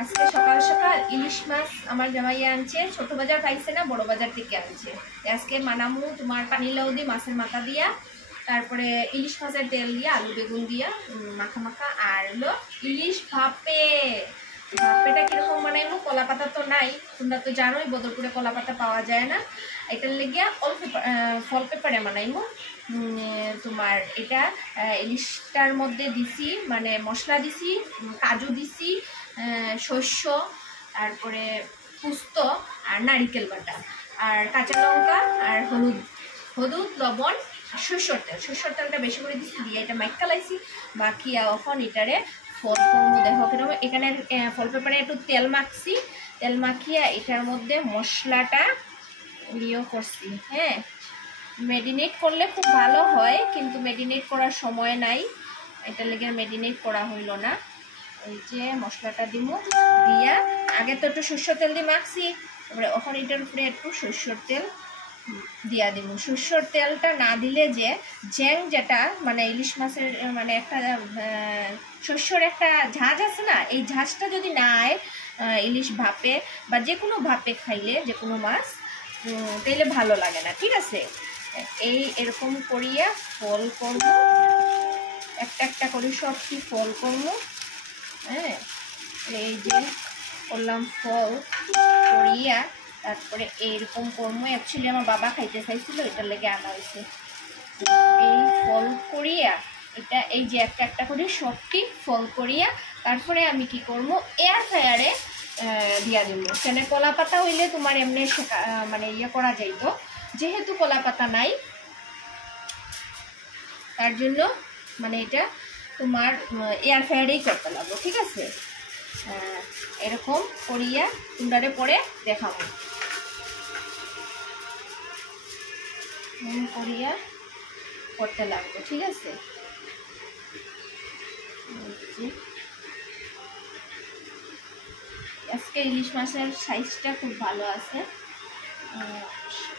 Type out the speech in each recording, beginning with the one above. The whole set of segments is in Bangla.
আজকে সকাল সকাল ইলিশ মাছ আমার জামাইয়া আনছে, ছোট বাজার পাইছে না, বড় বাজার থেকে আনছে। আজকে মানামু তোমার পানি লাউ দিয়ে মাছের মাথা দিয়া, তারপরে ইলিশ মাছের তেল দিয়া, আলু বেগুন দিয়া মাখা মাখা, আর হলো ইলিশ ভাপে। ভাপেটা কিরকম বানাইবো, কলা পাতা তো নাই, তোমরা তো জানোই বদরপুরে কলা পাতা পাওয়া যায় না। এটার লেগে অল্প ফল পেপারে বানাইবো। তোমার এটা ইলিশটার মধ্যে দিছি, মানে মশলা দিছি, কাজু দিছি, শস্য, তারপরে পুস্ত আর নারিকেল বাটা আর কাঁচা লঙ্কা আর হলুদ, লবণ, সরষের তেলটা বেশি করে দিচ্ছি, দিয়ে এটা মাইকা লাইছি। বাকি এখন এটারে ফল করবো। দেখো কিরকম এখানে ফল পেপারে একটু তেল মাখছি, তেল মাখিয়া এটার মধ্যে মশলাটা ইয়ে করছি। হ্যাঁ, মেরিনেট করলে খুব ভালো হয়, কিন্তু মেরিনেট করার সময় নাই, এটার লেগে মেরিনেট করা হইল না। এই যে মশলাটা দিব, দিয়া আগে তো একটু সরষের তেল দিয়ে মাখছি, তারপরে ওখানে এটার উপরে একটু সরষের তেল দিয়া দিব। সরষের তেলটা না দিলে যে জ্যাং, যেটা মানে ইলিশ মাছের মানে একটা শস্যর একটা ঝাঁজ আছে না, এই ঝাঁজটা যদি না আয় ইলিশ ভাপে বা যে কোনো ভাপে খাইলে, যে কোনো মাছ, তাইলে ভালো লাগে না। ঠিক আছে, এরকম করিয়া ফল করবো, একটা একটা করে সবটি ফল করবো। হ্যাঁ, এই যে করলাম ফল করিয়া, তারপরে এইরকম করবো। অ্যাকচুয়ালি আমার বাবা খাইতে চাইছিল, এটার লেগে আনা হয়েছে। এই ফল করিয়া এটা এই যে একটা একটা করে সবটি ফল করিয়া, তারপরে আমি কি করবো, এয়ার ফ্রায়ারে দিয়া দিব। সেখানে কলা পাতা হইলে তোমার এমনি মানে ইয়ে করা যাইতো, যেহেতু কলা পাতা নাই, তার জন্য মানে এটা তোমার এয়ার ফ্রায়ারেই করতে লাগবো। ঠিক আছে, এরকম করিয়া তোমরা পরে দেখাবো। করিয়া করতে লাগবো। ঠিক আছে, আজকে ইলিশ মাছের সাইজটা খুব ভালো আছে,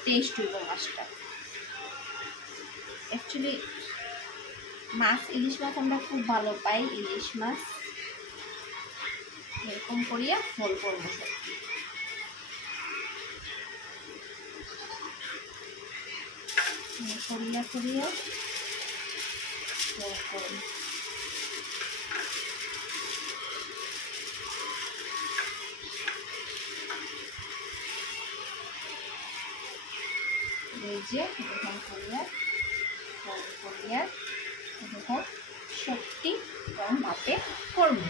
টেস্ট হইব মাছটা। অ্যাকচুয়ালি ইলিশ মাছ আমরা খুব ভালো পাই। ইলিশ মাছ এরকম করিয়া ফল করবো সত্যি। করিয়া করিয়া ফল করব। এই যে এরকম করিয়া ফল করিয়া এরকম সত্যি কম ভাপে করবো।